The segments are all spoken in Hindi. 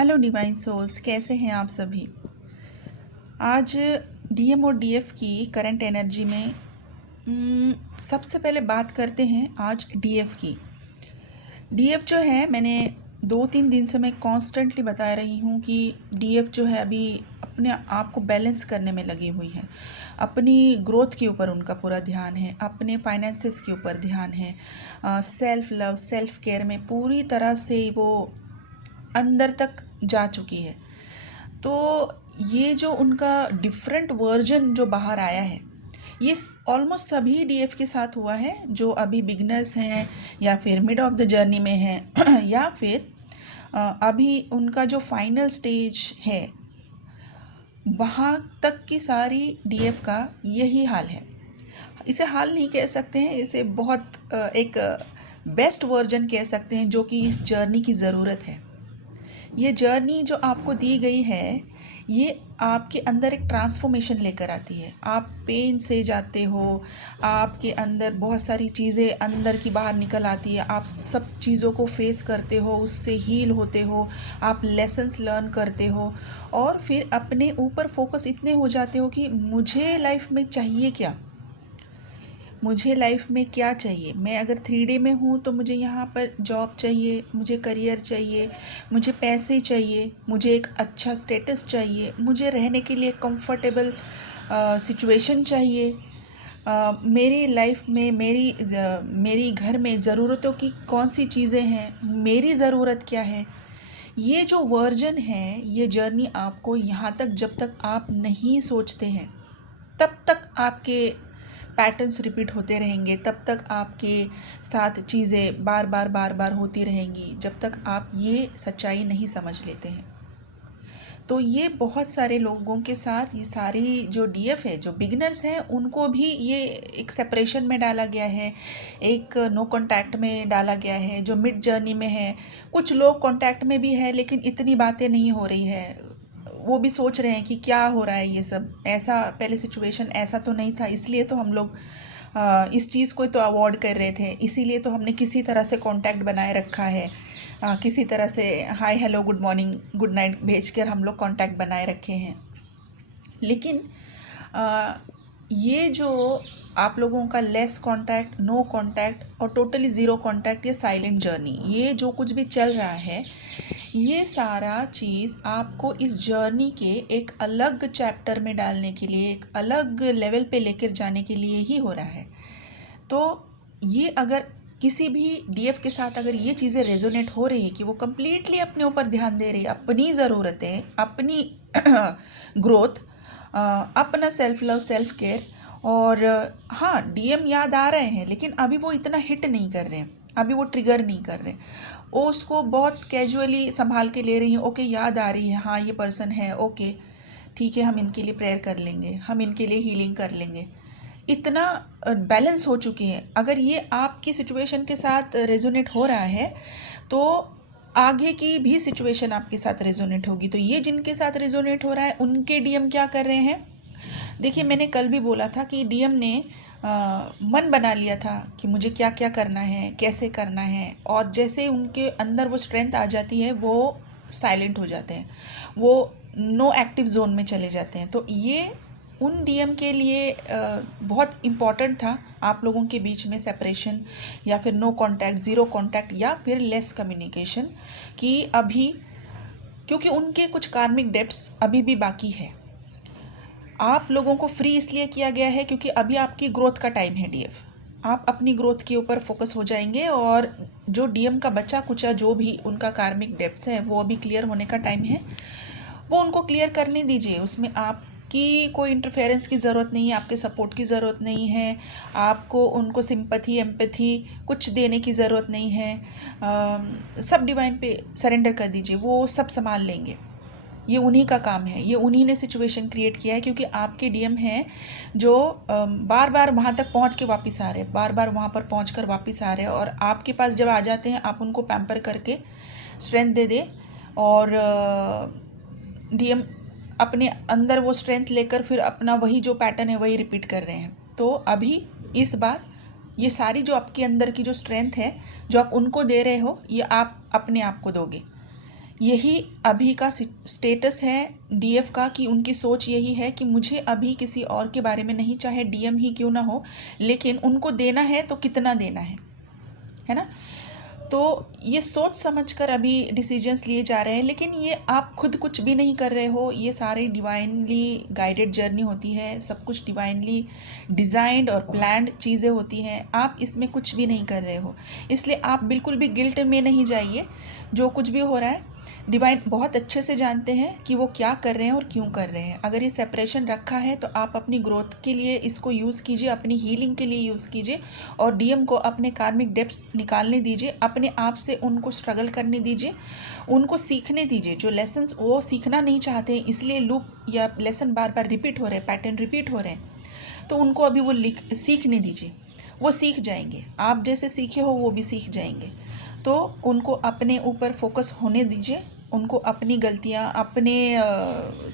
हेलो डिवाइन सोल्स, कैसे हैं आप सभी। आज डीएम और डीएफ की करंट एनर्जी में सबसे पहले बात करते हैं आज डीएफ की। डीएफ जो है, मैंने 2-3 दिन से मैं कॉन्स्टेंटली बता रही हूँ कि डीएफ जो है अभी अपने आप को बैलेंस करने में लगी हुई है। अपनी ग्रोथ के ऊपर उनका पूरा ध्यान है, अपने फाइनेंसेस के ऊपर ध्यान है, सेल्फ लव सेल्फ केयर में पूरी तरह से वो अंदर तक जा चुकी है। तो ये जो उनका डिफरेंट वर्जन जो बाहर आया है, ये ऑलमोस्ट सभी डीएफ के साथ हुआ है जो अभी बिगनर्स हैं या फिर मिड ऑफ द जर्नी में हैं या फिर अभी उनका जो फाइनल स्टेज है वहाँ तक की सारी डीएफ का यही हाल है। इसे हाल नहीं कह सकते हैं, इसे बहुत एक बेस्ट वर्जन कह सकते हैं जो कि इस जर्नी की ज़रूरत है। ये जर्नी जो आपको दी गई है, ये आपके अंदर एक ट्रांसफॉर्मेशन लेकर आती है। आप पेन से जाते हो, आपके अंदर बहुत सारी चीज़ें अंदर की बाहर निकल आती है, आप सब चीज़ों को फेस करते हो, उससे हील होते हो, आप लेसन्स लर्न करते हो और फिर अपने ऊपर फोकस इतने हो जाते हो कि मुझे लाइफ में चाहिए क्या, मुझे लाइफ में क्या चाहिए। मैं अगर 3D में हूँ तो मुझे यहाँ पर जॉब चाहिए, मुझे करियर चाहिए, मुझे पैसे चाहिए, मुझे एक अच्छा स्टेटस चाहिए, मुझे रहने के लिए कंफर्टेबल सिचुएशन चाहिए। मेरी लाइफ में मेरी घर में ज़रूरतों की कौन सी चीज़ें हैं, मेरी ज़रूरत क्या है। ये जो वर्जन है, ये जर्नी आपको यहाँ तक, जब तक आप नहीं सोचते हैं तब तक आपके पैटर्न्स रिपीट होते रहेंगे, तब तक आपके साथ चीज़ें बार बार होती रहेंगी जब तक आप ये सच्चाई नहीं समझ लेते हैं। तो ये बहुत सारे लोगों के साथ, ये सारी जो डीएफ है, जो बिगिनर्स हैं, उनको भी ये एक सेपरेशन में डाला गया है, एक नो कांटेक्ट में डाला गया है। जो मिड जर्नी में है, कुछ लोग कांटेक्ट में भी है लेकिन इतनी बातें नहीं हो रही है, वो भी सोच रहे हैं कि क्या हो रहा है, ये सब ऐसा पहले सिचुएशन ऐसा तो नहीं था, इसलिए तो हम लोग इस चीज़ को तो अवॉइड कर रहे थे, इसीलिए तो हमने किसी तरह से कांटेक्ट बनाए रखा है, किसी तरह से hi hello good morning good night भेजकर हम लोग कांटेक्ट बनाए रखे हैं। लेकिन ये जो आप लोगों का लेस कांटेक्ट, नो कांटेक्ट और टोटली ज़ीरो कांटेक्ट, ये साइलेंट जर्नी, ये जो कुछ भी चल रहा है, ये सारा चीज़ आपको इस जर्नी के एक अलग चैप्टर में डालने के लिए, एक अलग लेवल पे लेकर जाने के लिए ही हो रहा है। तो ये अगर किसी भी डीएफ के साथ अगर ये चीज़ें रेजोनेट हो रही है कि वो कम्प्लीटली अपने ऊपर ध्यान दे रही है, अपनी ज़रूरतें, अपनी ग्रोथ, अपना सेल्फ लव सेल्फ केयर, और हाँ डीएम याद आ रहे हैं लेकिन अभी वो इतना हिट नहीं कर रहे हैं, अभी वो ट्रिगर नहीं कर रहे, वो उसको बहुत कैजुअली संभाल के ले रही हैं। ओके, याद आ रही है, हाँ ये पर्सन है, ओके ठीक है, हम इनके लिए प्रेयर कर लेंगे, हम इनके लिए हीलिंग कर लेंगे। इतना बैलेंस हो चुकी है। अगर ये आपकी सिचुएशन के साथ रेजोनेट हो रहा है तो आगे की भी सिचुएशन आपके साथ रेजोनेट होगी। तो ये जिनके साथ रेजोनेट हो रहा है उनके डीएम क्या कर रहे हैं, देखिए मैंने कल भी बोला था कि डीएम ने मन बना लिया था कि मुझे क्या क्या करना है, कैसे करना है, और जैसे उनके अंदर वो स्ट्रेंथ आ जाती है वो साइलेंट हो जाते हैं, वो नो एक्टिव जोन में चले जाते हैं। तो ये उन डीएम के लिए बहुत इम्पॉर्टेंट था आप लोगों के बीच में सेपरेशन, या फिर नो कांटेक्ट, ज़ीरो कांटेक्ट, या फिर लेस कम्युनिकेशन, कि अभी क्योंकि उनके कुछ कार्मिक डेब्ट्स अभी भी बाकी है। आप लोगों को फ्री इसलिए किया गया है क्योंकि अभी आपकी ग्रोथ का टाइम है डीएफ, आप अपनी ग्रोथ के ऊपर फोकस हो जाएंगे, और जो डीएम का बचा कुचा जो भी उनका कार्मिक डेब्ट्स है वो अभी क्लियर होने का टाइम है, वो उनको क्लियर करने दीजिए। उसमें आपकी कोई इंटरफेरेंस की ज़रूरत नहीं है, आपके सपोर्ट की ज़रूरत नहीं है, आपको उनको सिंपैथी एम्पैथी कुछ देने की ज़रूरत नहीं है। सब डिवाइन पे सरेंडर कर दीजिए, वो सब संभाल लेंगे। ये उन्हीं का काम है, ये उन्हीं ने सिचुएशन क्रिएट किया है, क्योंकि आपके डीएम हैं जो बार बार वहाँ तक पहुँच के वापस आ रहे हैं, बार बार वहाँ पर पहुँच कर वापस आ रहे हैं, और आपके पास जब आ जाते हैं आप उनको पैम्पर करके स्ट्रेंथ दे दे, और डीएम अपने अंदर वो स्ट्रेंथ लेकर फिर अपना वही जो पैटर्न है वही रिपीट कर रहे हैं। तो अभी इस बार ये सारी जो आपके अंदर की जो स्ट्रेंथ है जो आप उनको दे रहे हो, ये आप अपने आप को दोगे, यही अभी का स्टेटस है डीएफ का, कि उनकी सोच यही है कि मुझे अभी किसी और के बारे में नहीं, चाहे डीएम ही क्यों ना हो, लेकिन उनको देना है तो कितना देना है ना। तो ये सोच समझकर अभी डिसीजंस लिए जा रहे हैं, लेकिन ये आप खुद कुछ भी नहीं कर रहे हो, ये सारी डिवाइनली गाइडेड जर्नी होती है, सब कुछ डिवाइनली डिज़ाइंड और प्लान्ड चीज़ें होती हैं, आप इसमें कुछ भी नहीं कर रहे हो। इसलिए आप बिल्कुल भी गिल्ट में नहीं जाइए। जो कुछ भी हो रहा है डिवाइन बहुत अच्छे से जानते हैं कि वो क्या कर रहे हैं और क्यों कर रहे हैं। अगर ये सेपरेशन रखा है तो आप अपनी ग्रोथ के लिए इसको यूज़ कीजिए, अपनी हीलिंग के लिए यूज़ कीजिए, और डीएम को अपने कार्मिक डेप्थ्स निकालने दीजिए, अपने आप से उनको स्ट्रगल करने दीजिए, उनको सीखने दीजिए। जो लेसन्स वो सीखना नहीं चाहते हैं, इसलिए लूप या लेसन बार बार रिपीट हो रहे हैं, पैटर्न रिपीट हो रहे हैं, तो उनको अभी वो सीखने दीजिए। वो सीख जाएंगे, आप जैसे सीखे हो वो भी सीख जाएंगे। तो उनको अपने ऊपर फोकस होने दीजिए, उनको अपनी गलतियाँ, अपने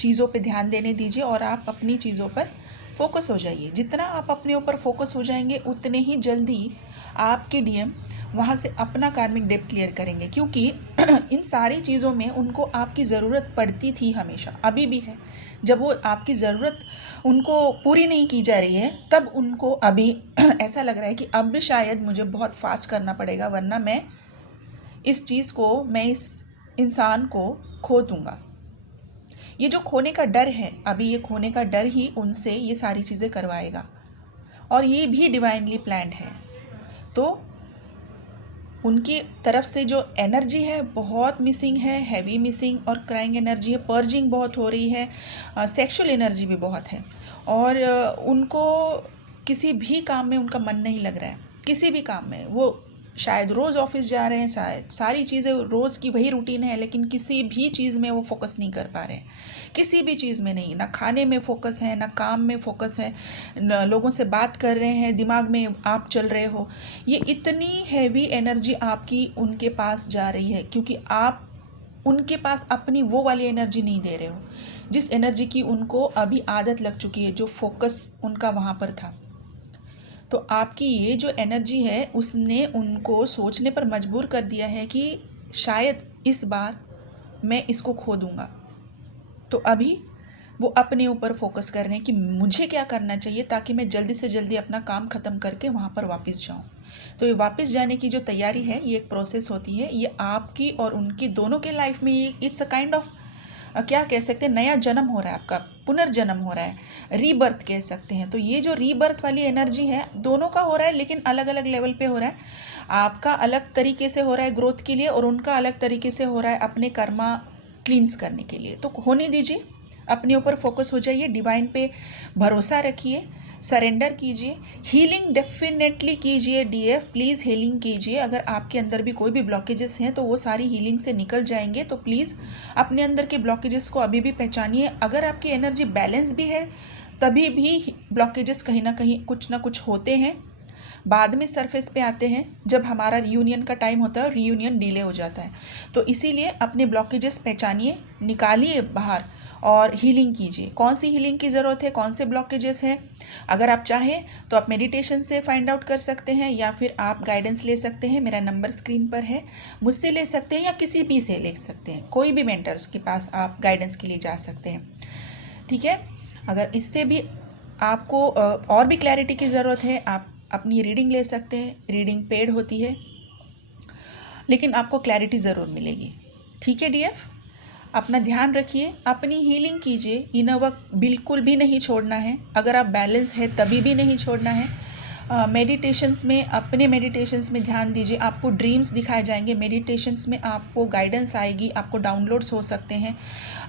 चीज़ों पे ध्यान देने दीजिए, और आप अपनी चीज़ों पर फोकस हो जाइए। जितना आप अपने ऊपर फोकस हो जाएंगे उतने ही जल्दी आपके डीएम वहाँ से अपना कार्मिक डेप्थ क्लियर करेंगे, क्योंकि इन सारी चीज़ों में उनको आपकी ज़रूरत पड़ती थी हमेशा, अभी भी है। जब वो आपकी ज़रूरत उनको पूरी नहीं की जा रही है, तब उनको अभी ऐसा लग रहा है कि अब भी शायद मुझे बहुत फास्ट करना पड़ेगा, वरना मैं इस चीज़ को, मैं इस इंसान को खो दूँगा। ये जो खोने का डर है, अभी ये खोने का डर ही उनसे ये सारी चीज़ें करवाएगा, और ये भी डिवाइनली प्लान्ड है। तो उनकी तरफ से जो एनर्जी है बहुत मिसिंग है, हैवी मिसिंग और क्राइंग एनर्जी है, पर्जिंग बहुत हो रही है, सेक्सुअल एनर्जी भी बहुत है, और उनको किसी भी काम में उनका मन नहीं लग रहा है। किसी भी काम में वो शायद रोज़ ऑफिस जा रहे हैं, शायद सारी चीज़ें रोज़ की वही रूटीन है, लेकिन किसी भी चीज़ में वो फोकस नहीं कर पा रहे हैं, किसी भी चीज़ में नहीं। ना खाने में फोकस है, ना काम में फोकस है, न लोगों से बात कर रहे हैं, दिमाग में आप चल रहे हो। ये इतनी हैवी एनर्जी आपकी उनके पास जा रही है, क्योंकि आप उनके पास अपनी वो वाली एनर्जी नहीं दे रहे हो, जिस एनर्जी की उनको अभी आदत लग चुकी है, जो फोकस उनका वहाँ पर था। तो आपकी ये जो एनर्जी है उसने उनको सोचने पर मजबूर कर दिया है कि शायद इस बार मैं इसको खो दूँगा। तो अभी वो अपने ऊपर फोकस कर रहे हैं कि मुझे क्या करना चाहिए ताकि मैं जल्दी से जल्दी अपना काम ख़त्म करके वहाँ पर वापस जाऊँ। तो ये वापस जाने की जो तैयारी है, ये एक प्रोसेस होती है, ये आपकी और उनकी दोनों के लाइफ में ये इट्स अ काइंड ऑफ क्या कह सकते हैं, नया जन्म हो रहा है, आपका पुनर्जन्म हो रहा है, रीबर्थ कह सकते हैं। तो ये जो रीबर्थ वाली एनर्जी है दोनों का हो रहा है, लेकिन अलग अलग लेवल पे हो रहा है। आपका अलग तरीके से हो रहा है ग्रोथ के लिए, और उनका अलग तरीके से हो रहा है अपने कर्मा क्लींस करने के लिए। तो होने दीजिए, अपने ऊपर फोकस हो जाइए, डिवाइन पे भरोसा रखिए, सरेंडर कीजिए, हीलिंग डेफिनेटली कीजिए। डीएफ प्लीज़ हीलिंग कीजिए। अगर आपके अंदर भी कोई भी ब्लॉकेजेस हैं तो वो सारी हीलिंग से निकल जाएंगे। तो प्लीज़ अपने अंदर के ब्लॉकेजेस को अभी भी पहचानिए। अगर आपकी एनर्जी बैलेंस भी है तभी भी ब्लॉकेजेस कहीं ना कहीं कुछ ना कुछ होते हैं, बाद में सरफेस पे आते हैं। जब हमारा रियूनियन का टाइम होता है और रियूनियन डिले हो जाता है, तो इसीलिए अपने ब्लॉकेजेस पहचानिए, निकालिए बाहर और हीलिंग कीजिए। कौन सी हीलिंग की ज़रूरत है, कौन से ब्लॉकेजेस हैं, अगर आप चाहें तो आप मेडिटेशन से फाइंड आउट कर सकते हैं, या फिर आप गाइडेंस ले सकते हैं। मेरा नंबर स्क्रीन पर है, मुझसे ले सकते हैं या किसी भी से ले सकते हैं। कोई भी मेंटर्स के पास आप गाइडेंस के लिए जा सकते हैं, ठीक है। अगर इससे भी आपको और भी क्लैरिटी की ज़रूरत है, आप अपनी रीडिंग ले सकते हैं। रीडिंग पेड होती है, लेकिन आपको क्लैरिटी ज़रूर मिलेगी, ठीक है डीएफ। अपना ध्यान रखिए, अपनी हीलिंग कीजिए। इनर वर्क बिल्कुल भी नहीं छोड़ना है, अगर आप बैलेंस है तभी भी नहीं छोड़ना है। मेडिटेशंस में, अपने मेडिटेशंस में ध्यान दीजिए। आपको ड्रीम्स दिखाए जाएंगे मेडिटेशंस में, आपको गाइडेंस आएगी, आपको डाउनलोड्स हो सकते हैं।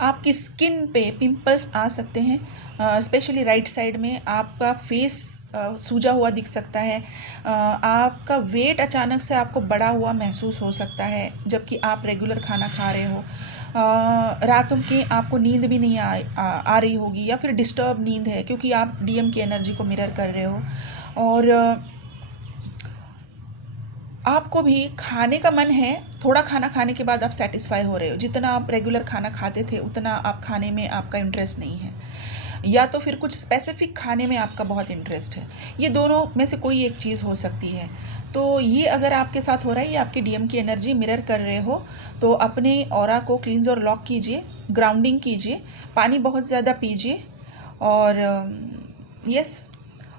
आपकी स्किन पे पिंपल्स आ सकते हैं, स्पेशली राइट साइड में। आपका फेस सूजा हुआ दिख सकता है। आपका वेट अचानक से आपको बढ़ा हुआ महसूस हो सकता है जबकि आप रेगुलर खाना खा रहे हो। रातों की आपको नींद भी नहीं आ रही होगी, या फिर डिस्टर्ब नींद है क्योंकि आप डीएम की एनर्जी को मिरर कर रहे हो। और आपको भी खाने का मन है, थोड़ा खाना खाने के बाद आप सेटिस्फाई हो रहे हो। जितना आप रेगुलर खाना खाते थे उतना आप खाने में आपका इंटरेस्ट नहीं है, या तो फिर कुछ स्पेसिफिक खाने में आपका बहुत इंटरेस्ट है। ये दोनों में से कोई एक चीज़ हो सकती है। तो ये अगर आपके साथ हो रहा है, ये आपके डीएम की एनर्जी मिरर कर रहे हो, तो अपने ऑरा को क्लींस और लॉक कीजिए, ग्राउंडिंग कीजिए, पानी बहुत ज़्यादा पीजिए। और यस,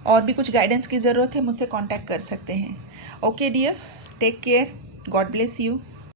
और भी कुछ गाइडेंस की ज़रूरत है मुझसे कांटेक्ट कर सकते हैं। Okay dear, take care, God bless you.